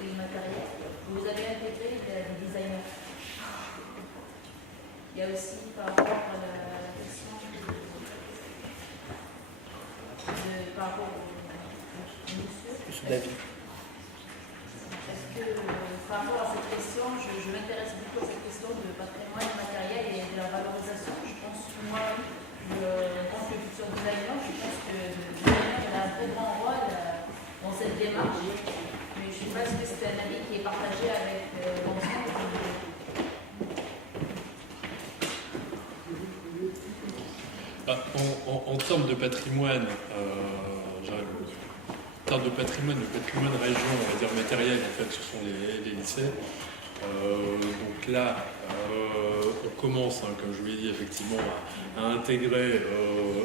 et matériel. Vous avez intégré les designers. Il y a aussi par rapport à la question par rapport au monsieur David. Est-ce que par rapport à cette question, je m'intéresse beaucoup à cette question de patrimoine matériel et de la valorisation. Je pense que moi, en tant que futur designer, je pense que le designer a un très grand rôle dans cette démarche. Mais je ne sais pas si c'est un avis qui est partagé avec l'ensemble du groupe. En termes de patrimoine, le patrimoine région, on va dire matériel, en fait, ce sont les lycées. Donc là, on commence, comme je vous l'ai dit, effectivement, à intégrer,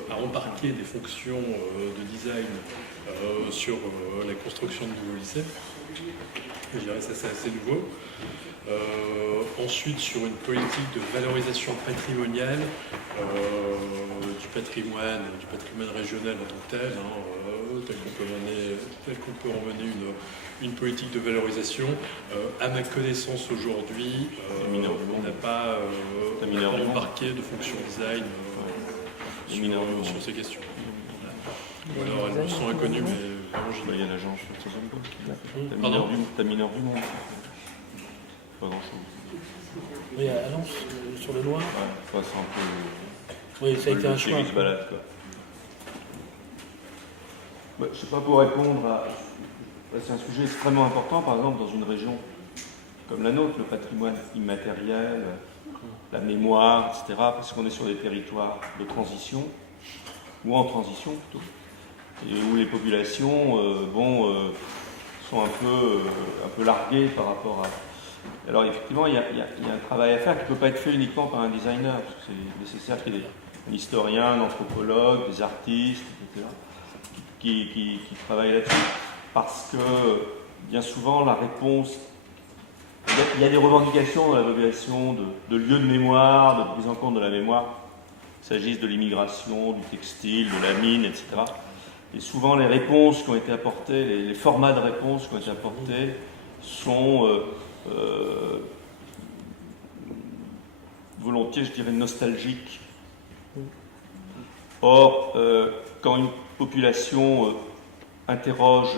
à embarquer des fonctions de design sur la construction de nouveaux lycées. Je dirais que ça, c'est assez nouveau. Ensuite, sur une politique de valorisation patrimoniale du patrimoine régional en tant que tel, tel qu'on peut en mener une politique de valorisation. À ma connaissance aujourd'hui, on n'a pas embarqué de fonction design sur ces questions. Alors elles me sont inconnues, mais vraiment il y a l'agence. T'as mineur du monde. Pas grand chose. Oui, à Lens, sur le Loir. Ouais, c'est un peu. Oui, ça a été un choix. Se balade, quoi. Je ne sais pas, pour répondre à. C'est un sujet extrêmement important, par exemple, dans une région comme la nôtre, le patrimoine immatériel, la mémoire, etc., parce qu'on est sur des territoires de transition, ou en transition plutôt, et où les populations sont un peu larguées par rapport à. Alors effectivement, il y a un travail à faire qui ne peut pas être fait uniquement par un designer, parce que c'est nécessaire qu'il y ait un historien, un anthropologue, des artistes, etc., qui travaillent là-dessus. Parce que bien souvent, la réponse... Il y a des revendications dans la population de lieux de mémoire, de prise en compte de la mémoire, qu'il s'agisse de l'immigration, du textile, de la mine, etc. Et souvent, les réponses qui ont été apportées, les formats de réponses qui ont été apportés sont... volontiers, je dirais, nostalgique. Or, quand une population interroge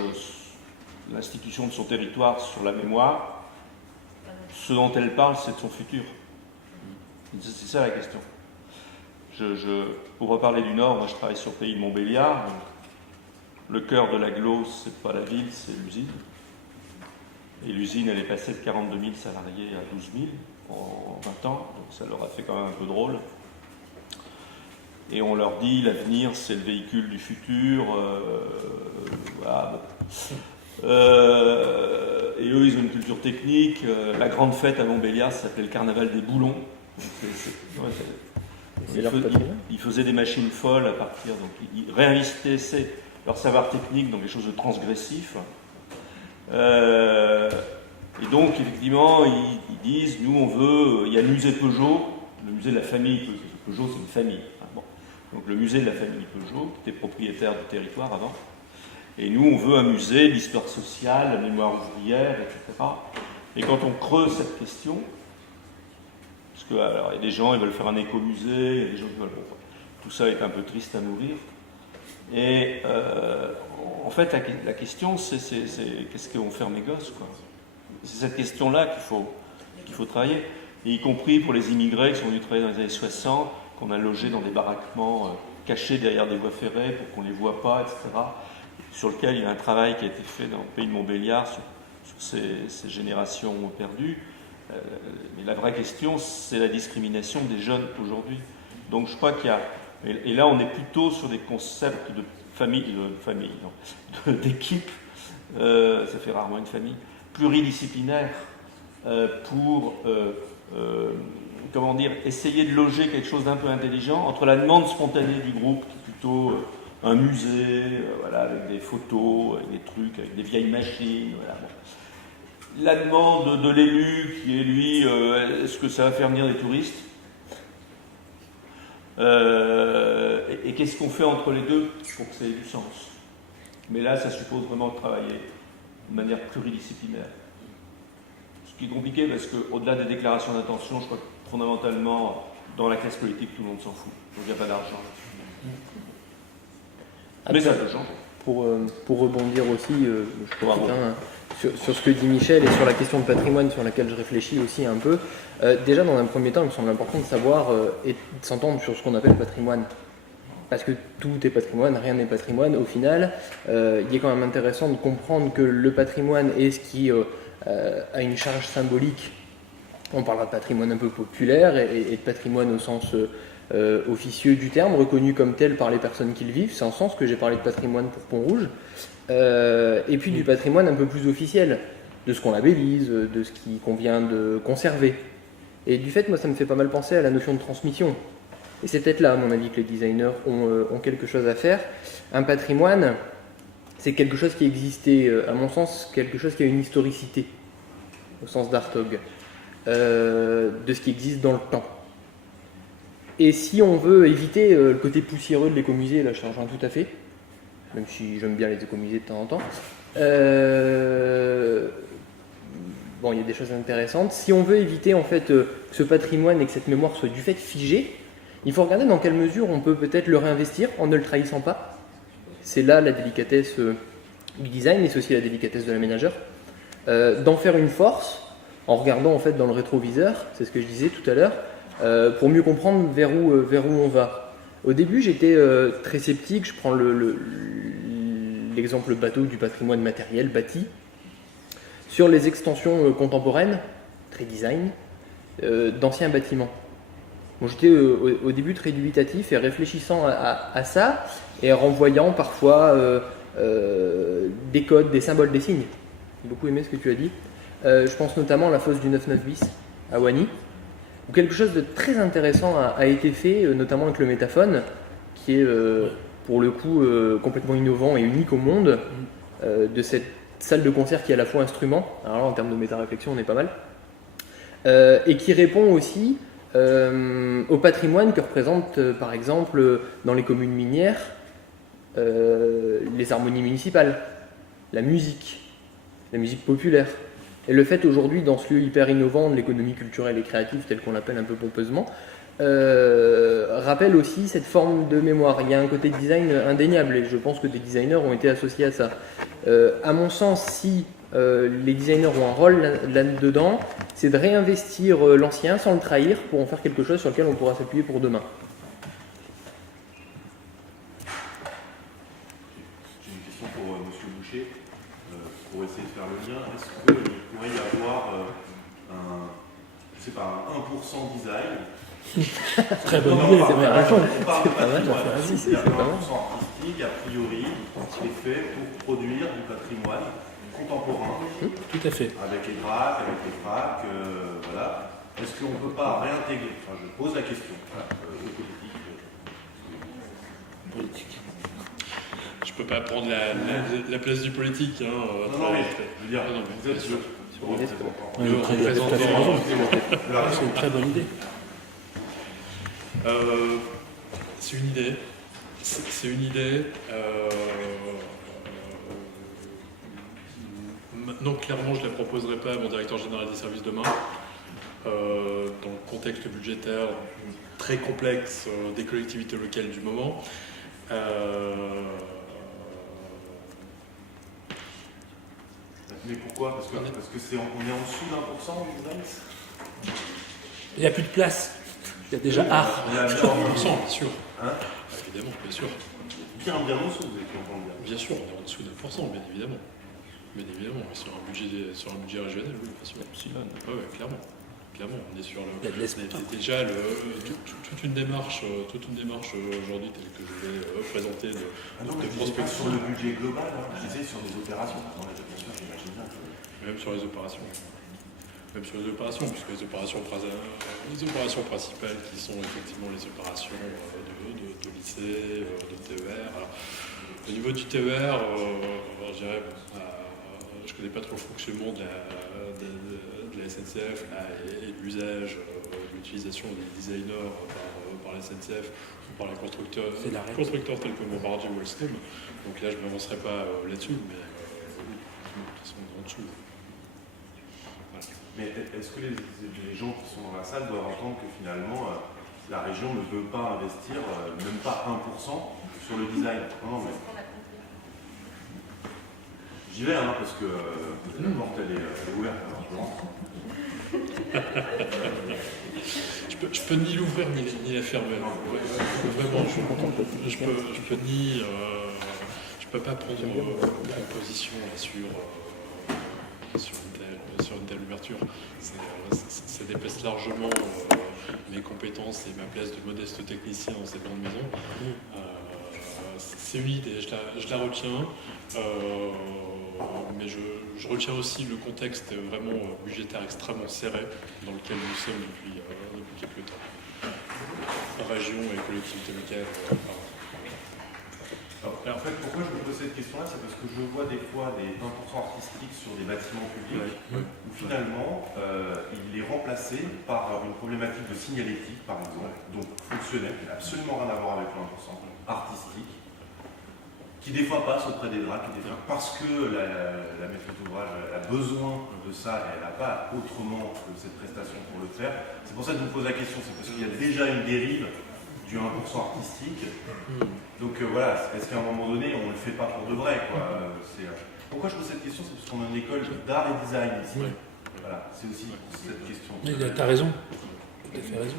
l'institution de son territoire sur la mémoire, ce dont elle parle, c'est de son futur. C'est ça la question. Pour reparler du Nord, moi je travaille sur le pays de Montbéliard. Le cœur de l'agglo, c'est pas la ville, c'est l'usine. Et l'usine, elle est passée de 42 000 salariés à 12 000 en 20 ans, donc ça leur a fait quand même un peu drôle. Et on leur dit, l'avenir, c'est le véhicule du futur. Voilà. Et eux, ils ont une culture technique. La grande fête à Montbéliard, ça s'appelait le carnaval des boulons. Ils faisaient des machines folles à partir, donc ils réinvestissaient leur savoir technique dans des choses de transgressif. Et donc, effectivement, ils disent, nous, on veut... Il y a le musée Peugeot, le musée de la famille Peugeot, c'est une famille. Bon. Donc, le musée de la famille Peugeot, qui était propriétaire du territoire avant. Et nous, on veut un musée de l'histoire sociale, la mémoire ouvrière, etc. Et quand on creuse cette question, parce que, alors, il y a des gens, ils veulent faire un écomusée, il y a des gens qui veulent... Tout ça est un peu triste à mourir. Et en fait, la question, c'est qu'est-ce qu'on fait mes gosses, quoi. C'est cette question-là qu'il faut travailler, et y compris pour les immigrés qui sont venus travailler dans les années 60, qu'on a logés dans des baraquements cachés derrière des voies ferrées pour qu'on ne les voit pas, etc., sur lequel il y a un travail qui a été fait dans le pays de Montbéliard sur ces générations perdues. Mais la vraie question, c'est la discrimination des jeunes aujourd'hui. Donc je crois qu'il y a... Et là, on est plutôt sur des concepts de d'équipe, ça fait rarement une famille, pluridisciplinaire, pour essayer de loger quelque chose d'un peu intelligent entre la demande spontanée du groupe, qui est plutôt un musée, voilà, avec des photos, avec des trucs, avec des vieilles machines, voilà. La demande de l'élu, qui est lui, est-ce que ça va faire venir des touristes ? Et qu'est-ce qu'on fait entre les deux pour que ça ait du sens ? Mais là, ça suppose vraiment de travailler de manière pluridisciplinaire. Ce qui est compliqué parce qu'au-delà des déclarations d'intention, je crois que fondamentalement, dans la classe politique, tout le monde s'en fout. Donc il n'y a pas d'argent. Mais ça peut changer. Pour rebondir aussi, je profite, sur ce que dit Michel et sur la question de patrimoine sur laquelle je réfléchis aussi un peu. Déjà, dans un premier temps, il me semble important de savoir et de s'entendre sur ce qu'on appelle patrimoine. Parce que tout est patrimoine, rien n'est patrimoine. Au final, il est quand même intéressant de comprendre que le patrimoine est ce qui a une charge symbolique. On parlera de patrimoine un peu populaire et de patrimoine au sens officieux du terme, reconnu comme tel par les personnes qui le vivent. C'est en ce sens que j'ai parlé de patrimoine pour Pont-Rouge. Et puis du patrimoine un peu plus officiel, de ce qu'on labellise, de ce qu'il convient de conserver. Et du fait, moi, ça me fait pas mal penser à la notion de transmission. Et c'est peut-être là, à mon avis, que les designers ont quelque chose à faire. Un patrimoine, c'est quelque chose qui existait, à mon sens, quelque chose qui a une historicité, au sens d'Hartog, de ce qui existe dans le temps. Et si on veut éviter le côté poussiéreux de l'écomusée, là je rejoins tout à fait, même si j'aime bien les écomusées de temps en temps, bon, il y a des choses intéressantes. Si on veut éviter en fait que ce patrimoine et que cette mémoire soit du fait figée, il faut regarder dans quelle mesure on peut peut-être le réinvestir en ne le trahissant pas. C'est là la délicatesse du design, et c'est aussi la délicatesse de l'aménageur, d'en faire une force en regardant en fait dans le rétroviseur, c'est ce que je disais tout à l'heure, pour mieux comprendre vers où on va. Au début, j'étais très sceptique. Je prends l'exemple bateau du patrimoine matériel bâti. Sur les extensions contemporaines, très design, d'anciens bâtiments. Bon, j'étais au début très dubitatif et réfléchissant à ça, et renvoyant parfois des codes, des symboles, des signes. J'ai beaucoup aimé ce que tu as dit. Je pense notamment à la fosse du 9-9 bis à Wany, où quelque chose de très intéressant a été fait, notamment avec le métaphone, qui est pour le coup complètement innovant et unique au monde, de cette salle de concert qui est à la fois instrument, alors là en termes de méta-réflexion on est pas mal, et qui répond aussi au patrimoine que représentent par exemple dans les communes minières les harmonies municipales, la musique populaire. Et le fait aujourd'hui, dans ce lieu hyper innovant de l'économie culturelle et créative, tel qu'on l'appelle un peu pompeusement, rappelle aussi cette forme de mémoire. Il y a un côté design indéniable, et je pense que des designers ont été associés à ça. À mon sens, si les designers ont un rôle là-dedans, c'est de réinvestir l'ancien sans le trahir pour en faire quelque chose sur lequel on pourra s'appuyer pour demain. J'ai une question pour M. Boucher, pour essayer de faire le lien. Est-ce qu'il pourrait y avoir un 1% design? Très bonne idée, c'est vrai. C'est pas mal, il y a 1% artistique, a priori, qui est fait pour produire du patrimoine contemporain. Tout à fait. Avec les DRAC, avec les FRAC, voilà. Est-ce qu'on ne peut pas réintégrer, enfin je pose la question, aux politique. Je peux pas prendre la place du politique. Non, mais je veux dire, vous êtes sûr. C'est une très bonne idée. C'est une idée. C'est une idée. Maintenant, clairement, je ne la proposerai pas à mon directeur général des services demain. Dans le contexte budgétaire très complexe des collectivités locales du moment. Mais pourquoi? Parce que on est en dessous d'1% du design. Il n'y a plus de place. Il y a déjà art. On est à 1%, bien sûr. Hein? Évidemment, bien sûr. Bien en dessous, vous êtes content de dire. Bien sûr, on est en dessous d'1%, bien évidemment. Bien évidemment, sur un budget régional, oui, bien sûr. Ouais, clairement. Clairement, on est sur le. Il y a de l'espace. Déjà toute une démarche aujourd'hui telle que je vais présenter de prospection. Sur le budget global, je disais sur les opérations. J'imagine bien. Même sur les opérations. Puisque les opérations principales qui sont effectivement les opérations de lycée, de TER. Alors, au niveau du TER, je dirais, je ne connais pas trop le fonctionnement de la SNCF et de l'usage, de l'utilisation des designers par la SNCF ou par les constructeurs tels que Bombardier ou Alstom. Donc là, je ne m'avancerai pas là-dessus, mais de toute façon, dessous. Mais est-ce que les gens qui sont dans la salle doivent entendre que finalement la région ne veut pas investir même pas 1% sur le design? Non, mais j'y vais parce que la porte elle est ouverte. Alors, je rentre. Je peux ni l'ouvrir ni la fermer. Vraiment, je peux pas prendre une position sur une telle ouverture. Ça dépasse largement mes compétences et ma place de modeste technicien dans cette grande maison. C'est une idée, je la retiens. Mais je retiens aussi le contexte vraiment budgétaire extrêmement serré dans lequel nous sommes depuis quelques temps. Région et collectivité locale. Alors, en fait, pourquoi je vous pose cette question-là, c'est parce que je vois des fois des 20% artistiques sur des bâtiments publics où finalement il est remplacé par une problématique de signalétique, par exemple, donc fonctionnelle, qui n'a absolument rien à voir avec le 1% artistique, qui des fois passe auprès des DRAC, parce que la maîtrise d'ouvrage a besoin de ça et elle n'a pas autrement que cette prestation pour le faire. C'est pour ça que je vous pose la question, c'est parce qu'il y a déjà une dérive du 1% artistique. Donc voilà, est-ce qu'à un moment donné, on ne le fait pas pour de vrai Pourquoi je pose cette question? C'est parce qu'on a une école d'art et design ici. Oui. Voilà, c'est aussi cette question. Tu as raison. Tu as fait raison.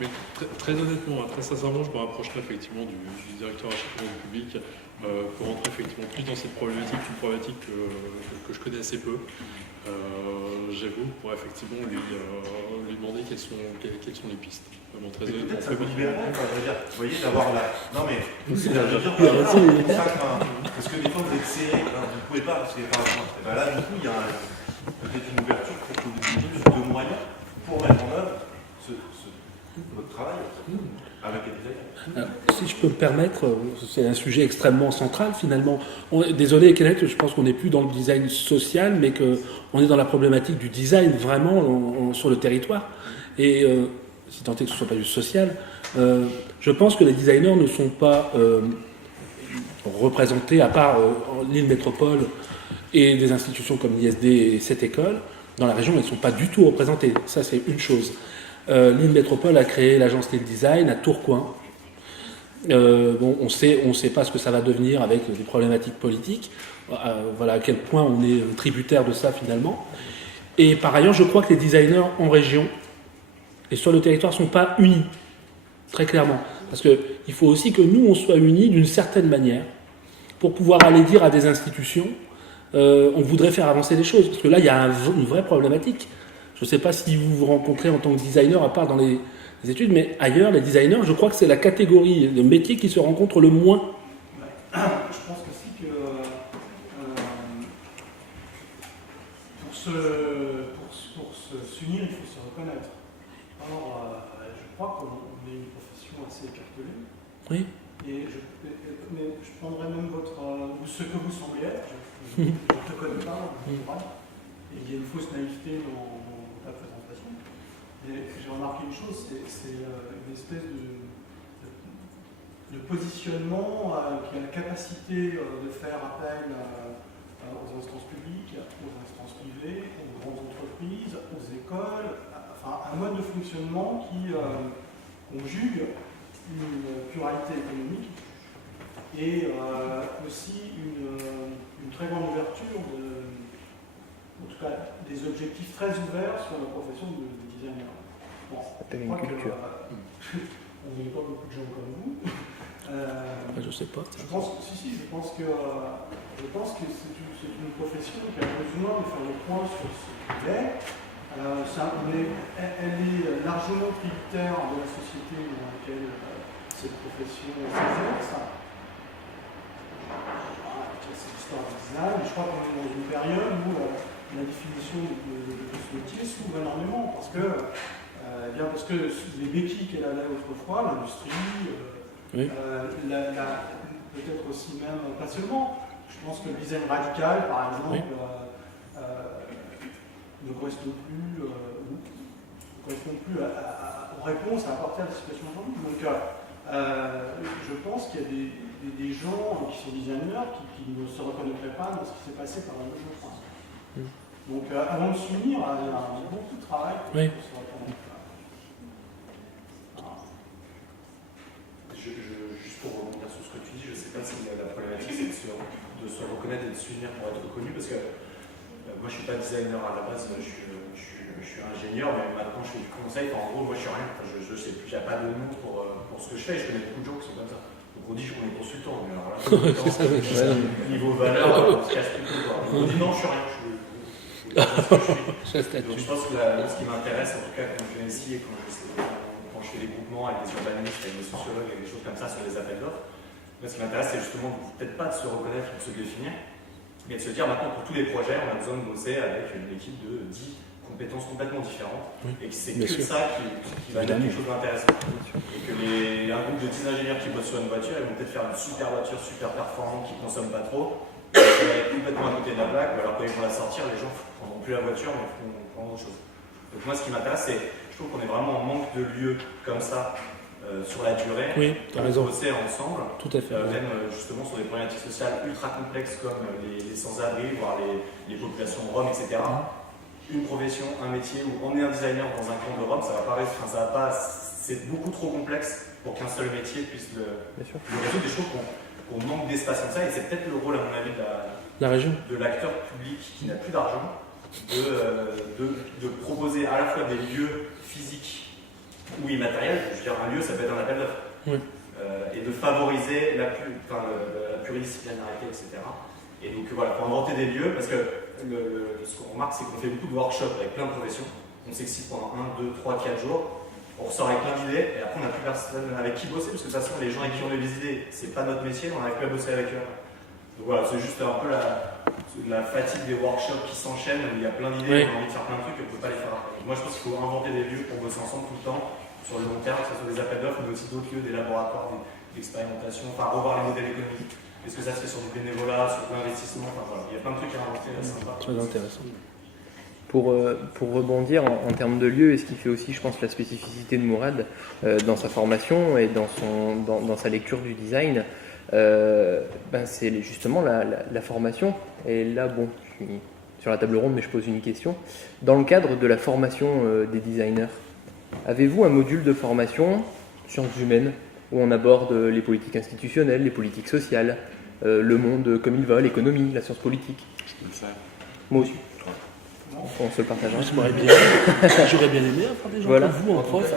Mais très honnêtement, très sincèrement, je me rapprocherai effectivement du directeur architecture du public pour rentrer effectivement plus dans cette problématique, une problématique que je connais assez peu. J'avoue, pour effectivement lui demander quelles sont les pistes. Vraiment très honnêtement. Peut-être ça vous libérerait, vous voyez, d'avoir la... Non mais, parce que des fois vous êtes serré, vous ne pouvez pas, parce qu'il n'y a pas la pointe. Et bien là, du coup, il y a peut-être une ouverture pour que vous ayez plus de moyens pour mettre en œuvre votre travail avec les designers. Alors, si je peux me permettre, c'est un sujet extrêmement central finalement. Désolé Kenneth, je pense qu'on n'est plus dans le design social, mais qu'on est dans la problématique du design vraiment sur le territoire. Et si tant est que ce ne soit pas juste social, je pense que les designers ne sont pas représentés, à part l'île métropole et des institutions comme l'ISD et cette école, dans la région, ils ne sont pas du tout représentés. Ça, c'est une chose. L'île métropole a créé l'agence Lille Design à Tourcoing. On ne sait pas ce que ça va devenir avec des problématiques politiques. Voilà à quel point on est tributaire de ça finalement. Et par ailleurs, je crois que les designers en région et sur le territoire ne sont pas unis, très clairement. Parce qu'il faut aussi que nous, on soit unis d'une certaine manière pour pouvoir aller dire à des institutions on voudrait faire avancer les choses. Parce que là, il y a une vraie problématique. Je ne sais pas si vous vous rencontrez en tant que designer, à part dans les études, mais ailleurs, les designers, je crois que c'est la catégorie de métier qui se rencontre le moins. Je pense aussi que pour s'unir, il faut se reconnaître. Or, je crois qu'on est une profession assez écartelée. Oui. Mais je prendrais même ce que vous semblez être. Je ne te connais pas, et il y a une fausse naïveté dans ta présentation. Et j'ai remarqué une chose, c'est une espèce de positionnement qui a la capacité de faire appel aux instances publiques, aux instances privées, aux grandes entreprises, aux écoles, enfin un mode de fonctionnement qui conjugue une pluralité économique et aussi une très grande ouverture en tout cas des objectifs très ouverts sur la profession de designer. Bon, je crois que on n'est pas beaucoup de gens comme vous. Je sais pas. Je pense que c'est une profession qui a besoin de faire le point sur ce qu'il est. Elle est largement tributaire de la société dans laquelle cette profession s'exerce. C'est l'histoire du design. Je crois qu'on est dans une période où la définition de ce métier s'ouvre énormément parce que les béquilles qu'elle avait autrefois, l'industrie, peut-être aussi même, pas seulement, je pense que le design radical, par exemple, ne correspond plus aux réponses à apporter à la situation aujourd'hui. Donc, je pense qu'il y a des gens qui sont designers qui ne se reconnaîtraient pas dans ce qui s'est passé par exemple en France. Donc avant de s'unir, il y a beaucoup de travail pour se reconnaître. Juste pour rebondir sur ce que tu dis, je ne sais pas si la problématique c'est de se reconnaître et de s'unir pour être reconnu, parce que moi je ne suis pas designer à la base, je suis ingénieur, mais maintenant je fais du conseil. En gros, moi je suis rien, je sais plus, il n'y a pas de nom pour ce que je fais, je connais beaucoup de gens qui sont comme ça. Donc on dit qu'on est consultant, mais alors là, niveau valeur, on se casse tout. On dit non, je suis rien, Donc je pense que ce qui m'intéresse, en tout cas quand je viens ici et quand je fais des groupements avec des urbanistes, avec des sociologues, avec des choses comme ça sur les appels d'offres, ce qui m'intéresse, c'est justement peut-être pas de se reconnaître ou de se définir, mais de se dire maintenant pour tous les projets, on a besoin de bosser avec une équipe de 10 compétences complètement différentes, et que c'est que ça qui va donner quelque chose d'intéressant. Et que un groupe de 10 ingénieurs qui bossent sur une voiture, ils vont peut-être faire une super voiture, super performante, qui ne consomme pas trop, et ça va être complètement à côté de la blague, ou alors quand ils vont la sortir, les gens ne prendront plus la voiture, mais prendront autre chose. Donc moi, ce qui m'intéresse, c'est, je trouve qu'on est vraiment en manque de lieux comme ça, sur la durée, t'as raison. Bosser ensemble, Tout à fait. même justement sur des problématiques sociales ultra complexes comme les sans-abri, voire les populations roms, etc. Une profession, un métier, où on est un designer dans un camp de Rome, ça va pas, c'est beaucoup trop complexe pour qu'un seul métier puisse le résoudre. Des choses qu'on manque d'espace comme ça, et c'est peut-être le rôle, à mon avis, de l'acteur public qui n'a plus d'argent, de proposer à la fois des lieux physiques ou immatériels. Je veux dire, un lieu, ça peut être un appel d'offres. Et de favoriser la pluridisciplinarité, etc. Et donc voilà, pour inventer des lieux, parce que ce qu'on remarque, c'est qu'on fait beaucoup de workshops avec plein de professions. On s'excite pendant 1, 2, 3, 4 jours. On ressort avec plein d'idées, et après on n'a plus personne avec qui bosser, parce que de toute façon, les gens avec qui on a des idées, c'est pas notre métier, on n'arrive plus à bosser avec eux. Donc voilà, c'est juste un peu la fatigue des workshops qui s'enchaînent, où il y a plein d'idées, on a envie de faire plein de trucs, et on ne peut pas les faire après. Donc moi je pense qu'il faut inventer des lieux pour bosser ensemble tout le temps, sur le long terme, que ce soit des appels d'offres, mais aussi d'autres lieux, des laboratoires, d'expérimentation, enfin revoir les modèles économiques. Est-ce que ça se fait sur du bénévolat, sur de l'investissement, enfin voilà, il y a plein de trucs à inventer, sympa. Très intéressant. Pour rebondir en termes de lieu, et ce qui fait aussi, je pense, la spécificité de Mourad dans sa formation et dans sa lecture du design, c'est justement la formation. Et là, bon, je suis sur la table ronde, mais je pose une question. Dans le cadre de la formation des designers, avez-vous un module de formation sciences humaines où on aborde les politiques institutionnelles, les politiques sociales, le monde comme il va, l'économie, la science politique? Je peux le faire. Moi aussi. On se le partagera. J'aurais bien aimé avoir des gens comme vous en prof.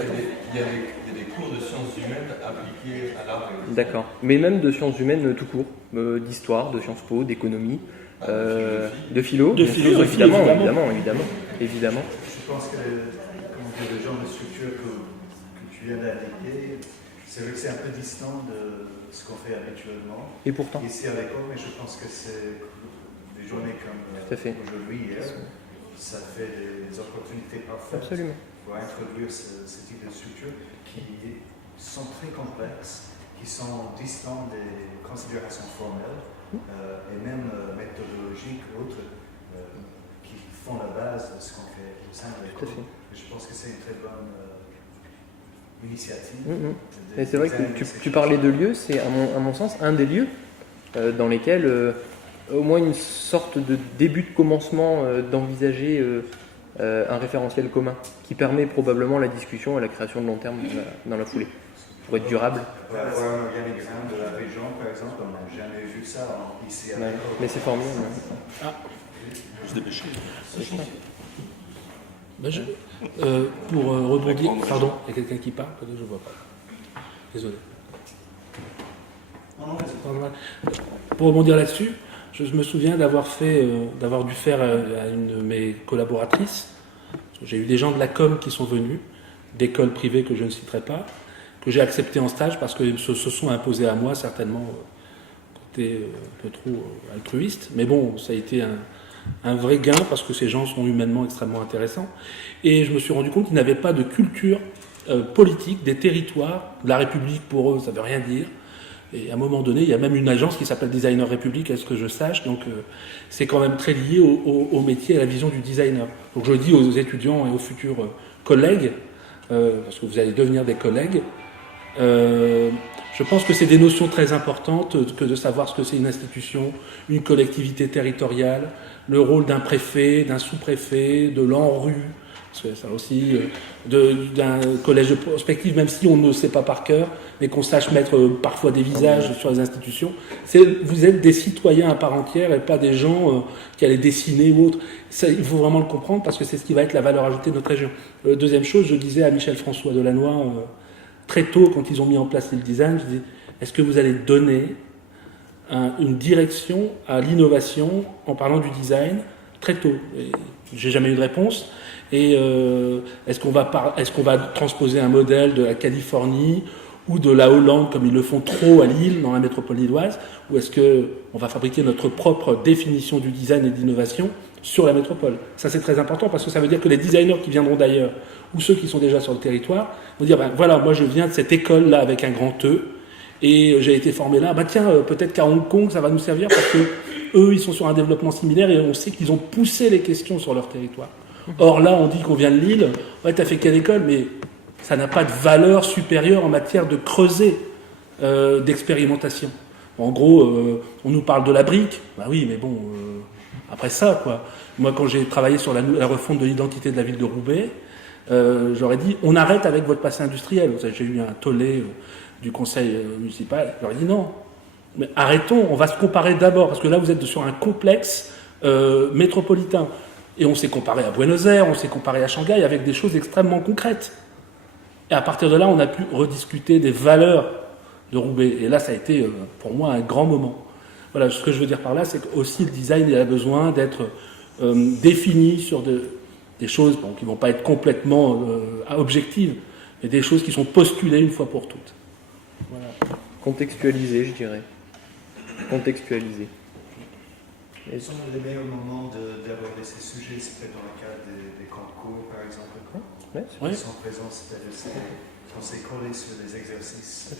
Il y a des cours de sciences humaines appliqués à l'art. D'accord. Mais même de sciences humaines tout court, d'histoire, de Sciences Po, d'économie, de philo, évidemment. Je pense que le genre de structure que tu viens d'indiquer, c'est vrai que c'est un peu distant de ce qu'on fait habituellement. Et pourtant. Ici à l'école, mais je pense que c'est des journées comme aujourd'hui, ça fait des opportunités parfaites. Absolument. Pour introduire ce type de structure qui sont très complexes, qui sont distants des considérations formelles et même méthodologiques ou autres qui font la base de ce qu'on fait au sein de l'école. Je pense que c'est une très bonne initiative. Et c'est vrai que tu parlais de lieux, c'est à mon sens un des lieux dans lesquels au moins une sorte de début de commencement d'envisager un référentiel commun qui permet probablement la discussion et la création de long terme dans la foulée, pour être durable. Pour avoir un organigramme de la région, par exemple, on n'a jamais vu ça ici à l'école. Mais c'est formidable. Se dépêcher. Pour rebondir, pardon, il y a quelqu'un qui parle, je ne vois pas. Désolé. Pour rebondir là-dessus, je me souviens d'avoir dû faire à une de mes collaboratrices. J'ai eu des gens de la com qui sont venus, d'écoles privées que je ne citerai pas, que j'ai accepté en stage parce qu'ils se sont imposés à moi, certainement, côté un peu trop altruiste. Mais bon, ça a été un vrai gain parce que ces gens sont humainement extrêmement intéressants. Et je me suis rendu compte qu'ils n'avaient pas de culture politique des territoires. La République, pour eux, ça ne veut rien dire. Et à un moment donné, il y a même une agence qui s'appelle Designer République, à ce que je sache. Donc c'est quand même très lié au métier et à la vision du designer. Donc je dis aux étudiants et aux futurs collègues, parce que vous allez devenir des collègues, Je pense que c'est des notions très importantes que de savoir ce que c'est une institution, une collectivité territoriale, le rôle d'un préfet, d'un sous-préfet, de l'ANRU, ça aussi, d'un collège de prospective, même si on ne sait pas par cœur, mais qu'on sache mettre parfois des visages sur les institutions. Vous êtes des citoyens à part entière et pas des gens qui allaient dessiner ou autre. Ça, il faut vraiment le comprendre parce que c'est ce qui va être la valeur ajoutée de notre région. Deuxième chose, je disais à Michel-François Delannoy, très tôt, quand ils ont mis en place le design, je disais, est-ce que vous allez donner une direction à l'innovation en parlant du design très tôt? J'ai jamais eu de réponse. Et est-ce qu'on va transposer un modèle de la Californie ou de la Hollande comme ils le font trop à Lille, dans la métropole lilloise, ou est-ce qu'on va fabriquer notre propre définition du design et de l'innovation sur la métropole? Ça, c'est très important parce que ça veut dire que les designers qui viendront d'ailleurs ou ceux qui sont déjà sur le territoire vont dire voilà, moi je viens de cette école-là avec un grand E et j'ai été formé là. Tiens, peut-être qu'à Hong Kong, ça va nous servir parce que eux, ils sont sur un développement similaire et on sait qu'ils ont poussé les questions sur leur territoire. Or là, on dit qu'on vient de Lille. Ouais, t'as fait quelle école? Mais ça n'a pas de valeur supérieure en matière de creuset d'expérimentation. En gros, on nous parle de la brique. Bah oui, mais bon, après ça, quoi. Moi, quand j'ai travaillé sur la refonte de l'identité de la ville de Roubaix, j'aurais dit, on arrête avec votre passé industriel. J'ai eu un tollé du conseil municipal. J'aurais dit non. Mais arrêtons, on va se comparer d'abord, parce que là, vous êtes sur un complexe métropolitain. Et on s'est comparé à Buenos Aires, on s'est comparé à Shanghai avec des choses extrêmement concrètes. Et à partir de là, on a pu rediscuter des valeurs de Roubaix. Et là, ça a été pour moi un grand moment. Voilà, ce que je veux dire par là, c'est qu'aussi le design, il a besoin d'être défini sur des choses qui ne vont pas être complètement objectives, mais des choses qui sont postulées une fois pour toutes. Voilà. Contextualiser, je dirais. Contextualiser. Quels sont les meilleurs moments d'aborder ces sujets? C'est peut-être dans le cadre des concours, par exemple. Ouais, Ils sont présents, c'est-à-dire quand c'est collé sur des exercices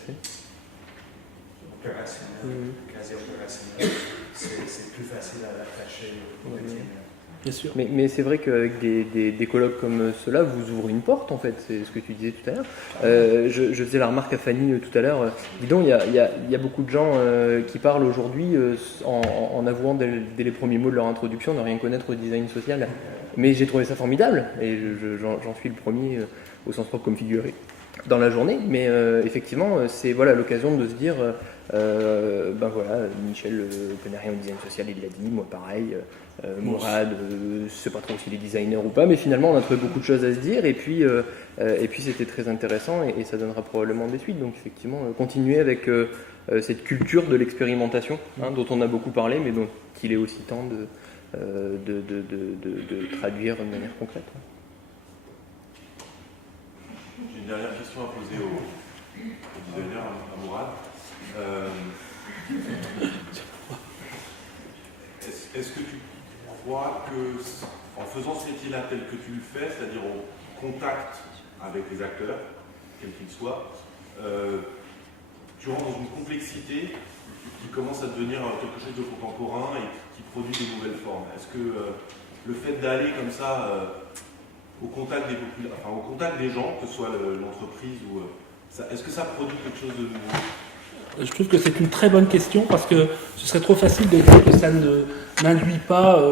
opérationnels, quasi opérationnels, c'est plus facile à l'attacher au quotidien. Bien sûr. Mais c'est vrai qu'avec des colloques comme ceux-là, vous ouvrez une porte, en fait, c'est ce que tu disais tout à l'heure. Je faisais la remarque à Fanny tout à l'heure. Dis donc, il y a beaucoup de gens qui parlent aujourd'hui en avouant dès les premiers mots de leur introduction ne rien connaître au design social. Mais j'ai trouvé ça formidable, et j'en suis le premier au sens propre comme figuré dans la journée. Mais effectivement, c'est l'occasion de se dire, Michel connaît rien au design social, il l'a dit, moi pareil. Mourad, je ne sais pas trop s'il est designer ou pas, mais finalement on a trouvé beaucoup de choses à se dire et puis c'était très intéressant et ça donnera probablement des suites. Donc effectivement, continuer avec cette culture de l'expérimentation dont on a beaucoup parlé, mais dont il est aussi temps de traduire de manière concrète. J'ai une dernière question à poser au designer, à Mourad. Est-ce que tu crois que, en faisant ce métier-là tel que tu le fais, c'est-à-dire au contact avec les acteurs, quels qu'ils soient, tu rentres dans une complexité qui commence à devenir quelque chose de contemporain et qui produit de nouvelles formes? Est-ce que le fait d'aller comme ça au contact des gens, que ce soit l'entreprise ou est-ce que ça produit quelque chose de nouveau? Je trouve que c'est une très bonne question parce que ce serait trop facile de dire que ça n'induit pas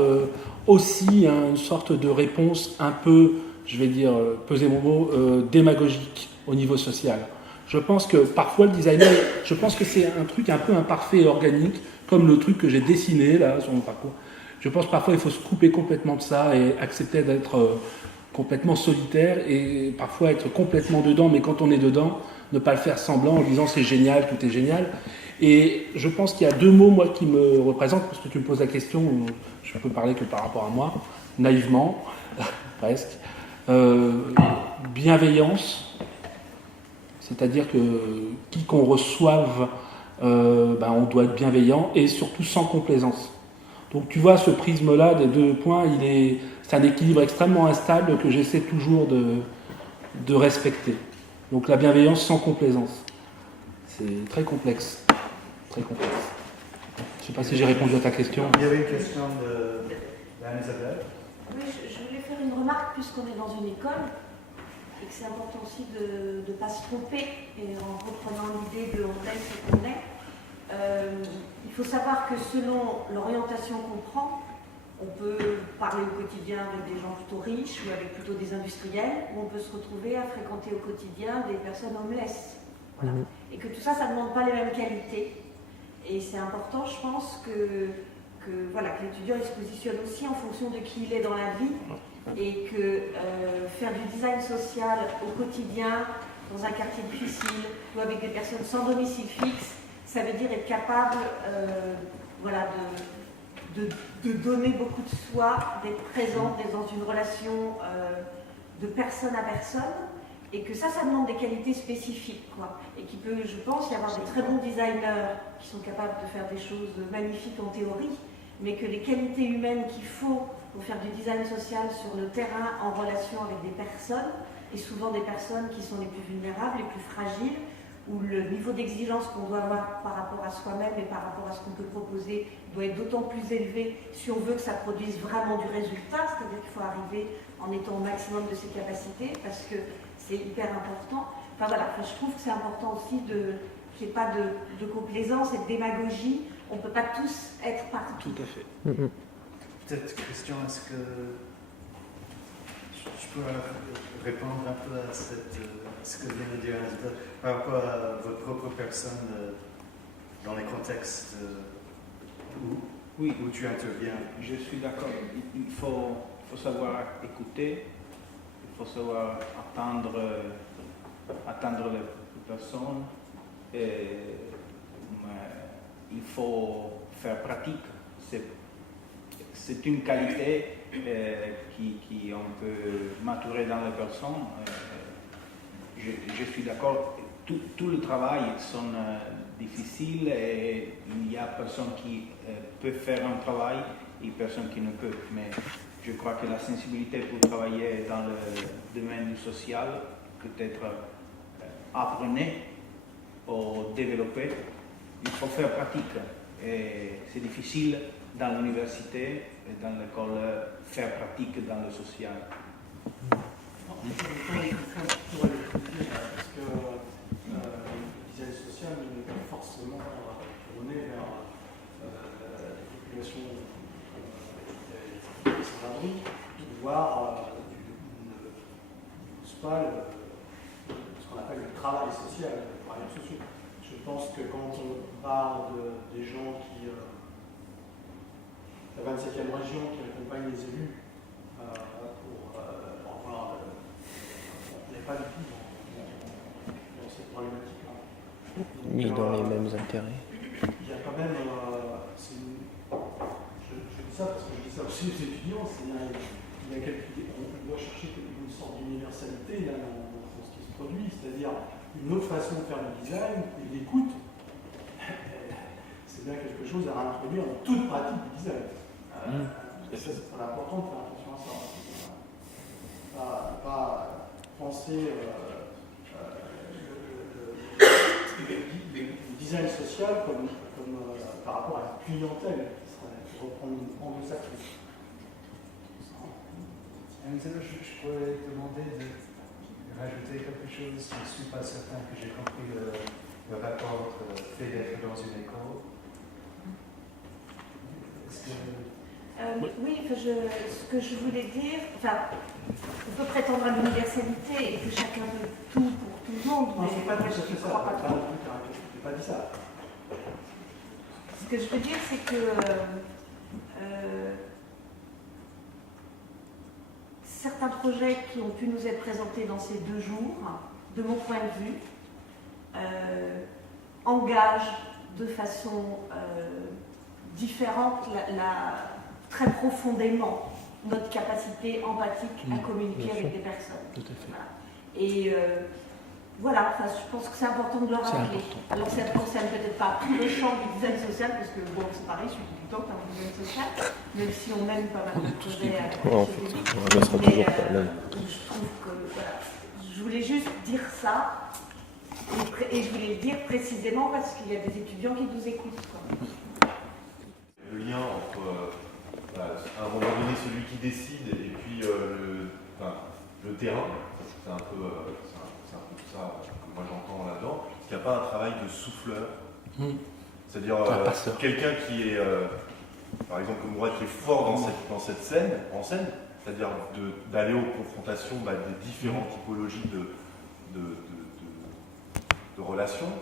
aussi une sorte de réponse un peu, je vais dire, peser mon mot, démagogique au niveau social. Je pense que parfois le designer, je pense que c'est un truc un peu imparfait et organique, comme le truc que j'ai dessiné là sur mon parcours. Je pense que parfois il faut se couper complètement de ça et accepter d'être complètement solitaire et parfois être complètement dedans, mais quand on est dedans, ne pas le faire semblant en disant c'est génial, tout est génial. Et je pense qu'il y a deux mots, moi, qui me représentent, parce que tu me poses la question, je ne peux parler que par rapport à moi, naïvement, presque. Bienveillance, c'est-à-dire que qui qu'on reçoive, on doit être bienveillant, et surtout sans complaisance. Donc tu vois, ce prisme-là des deux points, c'est un équilibre extrêmement instable que j'essaie toujours de respecter. Donc la bienveillance sans complaisance. C'est très complexe. Très complexe. Je ne sais pas si j'ai répondu à ta question. Il y avait une question d'Anne-Isabelle. Oui, je voulais faire une remarque puisqu'on est dans une école. et que c'est important aussi de ne pas se tromper, et en reprenant l'idée de on est ce qu'on est. Il faut savoir que selon l'orientation qu'on prend, on peut parler au quotidien avec des gens plutôt riches ou avec plutôt des industriels, ou on peut se retrouver à fréquenter au quotidien des personnes homeless. Voilà. Et que tout ça, ça ne demande pas les mêmes qualités. Et c'est important, je pense, que l'étudiant il se positionne aussi en fonction de qui il est dans la vie, et que faire du design social au quotidien, dans un quartier difficile, ou avec des personnes sans domicile fixe, ça veut dire être capable de donner beaucoup de soi, d'être présent, d'être dans une relation de personne à personne, et que ça demande des qualités spécifiques, quoi. Et qu'il peut, je pense, y avoir des très bons designers qui sont capables de faire des choses magnifiques en théorie, mais que les qualités humaines qu'il faut pour faire du design social sur le terrain en relation avec des personnes, et souvent des personnes qui sont les plus vulnérables, les plus fragiles, où le niveau d'exigence qu'on doit avoir par rapport à soi-même et par rapport à ce qu'on peut proposer doit être d'autant plus élevé si on veut que ça produise vraiment du résultat, c'est-à-dire qu'il faut arriver en étant au maximum de ses capacités, parce que c'est hyper important. Enfin voilà, je trouve que c'est important aussi qu'il n'y ait pas de complaisance et de démagogie. On ne peut pas tous être partout. Tout à fait. Peut-être question, est-ce que je peux répondre un peu à ce que vient de dire Anita, par rapport à votre propre personne dans les contextes où tu interviens? Je suis d'accord. Il faut savoir écouter, il faut savoir attendre les personnes, et il faut faire pratique. C'est une qualité qui on peut maturer dans les personnes. Je suis d'accord. Tout le travail sont difficiles, et il y a personnes qui peuvent faire un travail et personnes qui ne peuvent. Mais je crois que la sensibilité pour travailler dans le domaine du social peut être apprenée ou développée. Il faut faire pratique. Et c'est difficile dans l'université et dans l'école faire pratique dans le social. Parce que le design social n'est pas forcément tourné vers les populations sans abri, voire ne pousse pas ce qu'on appelle le travail social, les travailleurs sociaux. Je pense que quand on parle des gens la 27e région qui accompagne les élus on n'est pas du tout dans cette problématique-là. Ni dans les mêmes intérêts. Il y a quand même, je dis ça parce que je dis ça aussi aux étudiants, on doit chercher une sorte d'universalité là, dans ce qui se produit, c'est-à-dire une autre façon de faire du design, et d'écoute. C'est bien quelque chose à réintroduire dans toute pratique du design. C'est important de faire attention à ça. Pas penser le design social comme par rapport à la clientèle, qui reprendre anglo-saxon. Je pourrais te demander de rajouter quelque chose. Je ne suis pas certain que j'ai compris le rapport entre fait d'être dans une école. Oui, ce que je voulais dire, on peut prétendre à l'universalité et que chacun veut tout pour tout le monde, Non, mais c'est pas tout à je fait ne ça. crois pas trop. Je n'ai pas dit ça. Ce que je veux dire, c'est que certains projets qui ont pu nous être présentés dans ces 2 jours, de mon point de vue, engagent de façon différente, très profondément, notre capacité empathique à communiquer avec des personnes. Tout à fait. Voilà. Et voilà, je pense que c'est important de le rappeler. Alors ça ne concerne peut-être pas tout le champ du design social, parce que bon, c'est pareil, je suis tout le temps dans le design social, même si on mène pas mal de projets à je trouve que voilà, je voulais juste dire ça, et je voulais le dire précisément parce qu'il y a des étudiants qui nous écoutent. Quoi. Le lien entre à un moment donné celui qui décide et puis le terrain, c'est un peu ça que moi j'entends là-dedans, qu'il n'y a pas un travail de souffleur. C'est-à-dire quelqu'un qui est, par exemple comme moi, qui est fort dans cette scène, c'est-à-dire d'aller aux confrontations des différentes typologies de relations,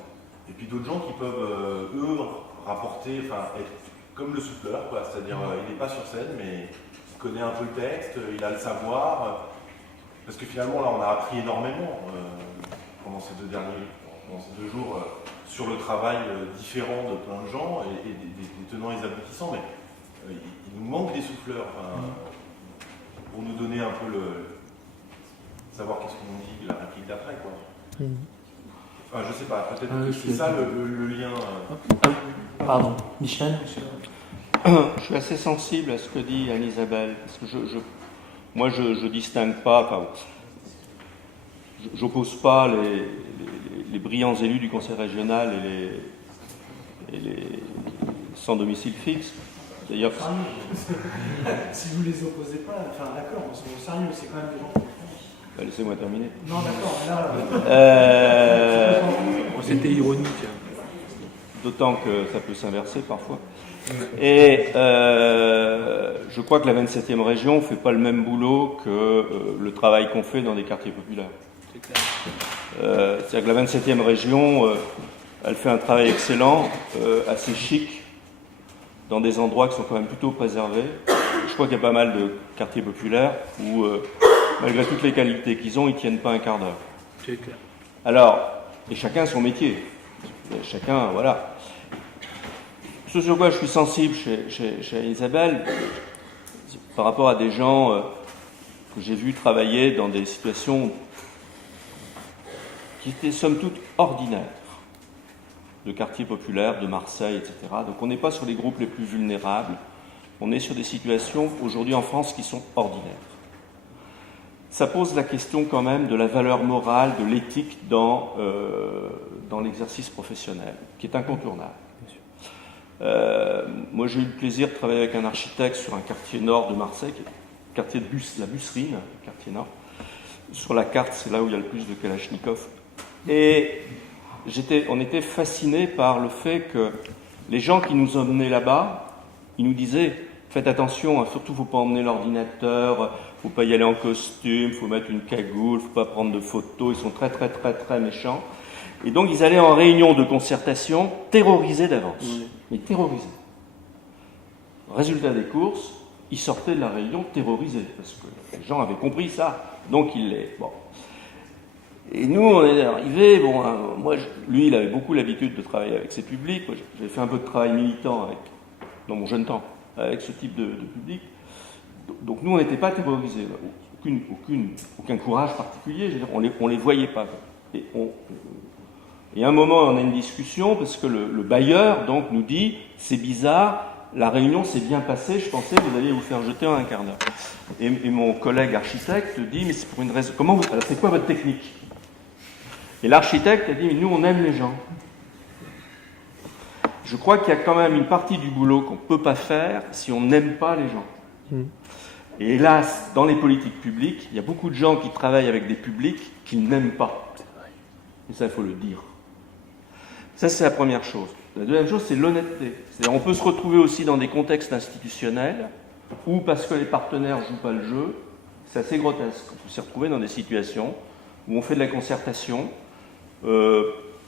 et puis d'autres gens qui peuvent, eux, rapporter, être comme le souffleur, quoi. C'est-à-dire il n'est pas sur scène, mais il connaît un peu le texte, il a le savoir, parce que finalement, là, on a appris énormément pendant ces 2 jours, sur le travail différent de plein de gens, et des tenants et des aboutissants, mais il nous manque des souffleurs, pour nous donner un peu savoir qu'est-ce qu'on dit, la réplique d'après, quoi. Enfin, je sais pas, peut-être que c'est ça le lien. Pardon, Michel. Je suis assez sensible à ce que dit Anne-Isabelle, parce que moi je distingue pas, j'oppose pas les brillants élus du conseil régional et les sans domicile fixe. D'ailleurs, si vous les opposez pas, d'accord, on se met au sérieux, c'est quand même des gens qui... Laissez-moi terminer. Non, d'accord, là... C'était ironique. D'autant que ça peut s'inverser parfois. Et je crois que la 27e région ne fait pas le même boulot que le travail qu'on fait dans des quartiers populaires. C'est clair. C'est-à-dire que la 27e région, elle fait un travail excellent, assez chic, dans des endroits qui sont quand même plutôt préservés. Je crois qu'il y a pas mal de quartiers populaires où, malgré toutes les qualités qu'ils ont, ils ne tiennent pas un quart d'heure. C'est clair. Alors, et chacun son métier. Chacun, voilà. Ce sur quoi je suis sensible chez Isabelle, par rapport à des gens que j'ai vus travailler dans des situations qui étaient somme toute ordinaires, de quartiers populaires, de Marseille, etc. Donc on n'est pas sur les groupes les plus vulnérables, on est sur des situations aujourd'hui en France qui sont ordinaires. Ça pose la question quand même de la valeur morale, de l'éthique dans l'exercice professionnel, qui est incontournable. Moi j'ai eu le plaisir de travailler avec un architecte sur un quartier nord de Marseille, qui est le quartier de la Busserine, le quartier nord. Sur la carte, c'est là où il y a le plus de Kalachnikov. Et on était fascinés par le fait que les gens qui nous emmenaient là-bas, ils nous disaient « Faites attention, surtout il ne faut pas emmener l'ordinateur, il ne faut pas y aller en costume, il faut mettre une cagoule, il ne faut pas prendre de photos, ils sont très très très très méchants. » Et donc ils allaient en réunion de concertation terrorisés d'avance, mais terrorisés. Résultat des courses, ils sortaient de la réunion terrorisés, parce que les gens avaient compris ça, donc ils les... Bon. Et nous, on est arrivés, lui, il avait beaucoup l'habitude de travailler avec ces publics, moi, j'ai fait un peu de travail militant dans mon jeune temps, avec ce type de public. Donc nous, on n'était pas terrorisés, aucun courage particulier, je veux dire, on les voyait pas. Et à un moment, on a une discussion, parce que le bailleur donc, nous dit « C'est bizarre, la réunion s'est bien passée, je pensais que vous alliez vous faire jeter en un quart d'heure. » Et mon collègue architecte dit « Mais c'est pour une raison... Alors, c'est quoi votre technique ?» Et l'architecte a dit « Nous, on aime les gens. » Je crois qu'il y a quand même une partie du boulot qu'on ne peut pas faire si on n'aime pas les gens. Et hélas, dans les politiques publiques, il y a beaucoup de gens qui travaillent avec des publics qu'ils n'aiment pas. Et ça, il faut le dire. Ça, c'est la première chose. La deuxième chose, c'est l'honnêteté. C'est-à-dire, on peut se retrouver aussi dans des contextes institutionnels où, parce que les partenaires ne jouent pas le jeu, c'est assez grotesque. On peut s'y retrouver dans des situations où on fait de la concertation